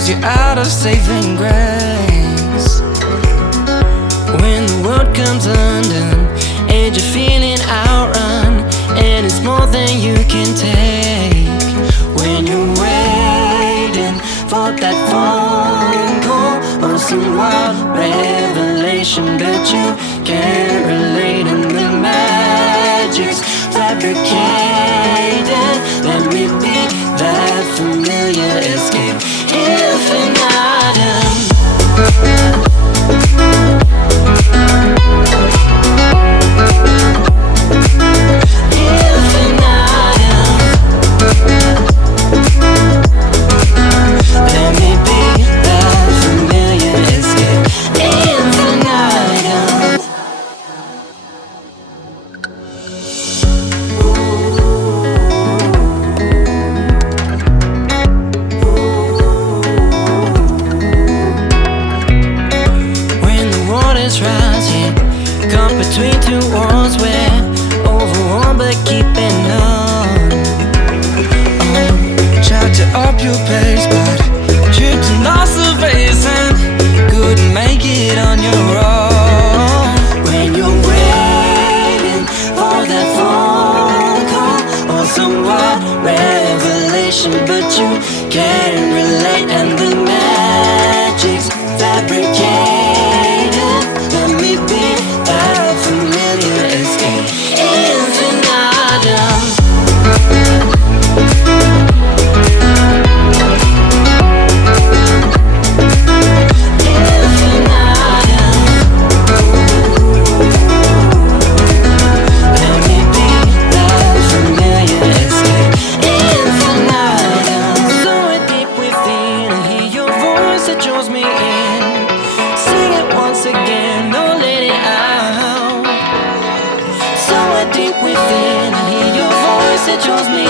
'cause you're out of saving grace. When the world comes undone and you're feeling outrun, and it's more than you can take. When you're waiting for that phone call or some wild revelation, but you can't relate, and the magic's fabricated. Let me be that familiar escape, infinitum. Between two walls, we're overwhelmed but keeping on. Try to up your pace, but tripped and lost the pace and couldn't make it on your own. When you're waiting for that phone call or some wild revelation, but you can't relate, and the magic's fabricated. Let me be that familiar escape, infinitum. It draws me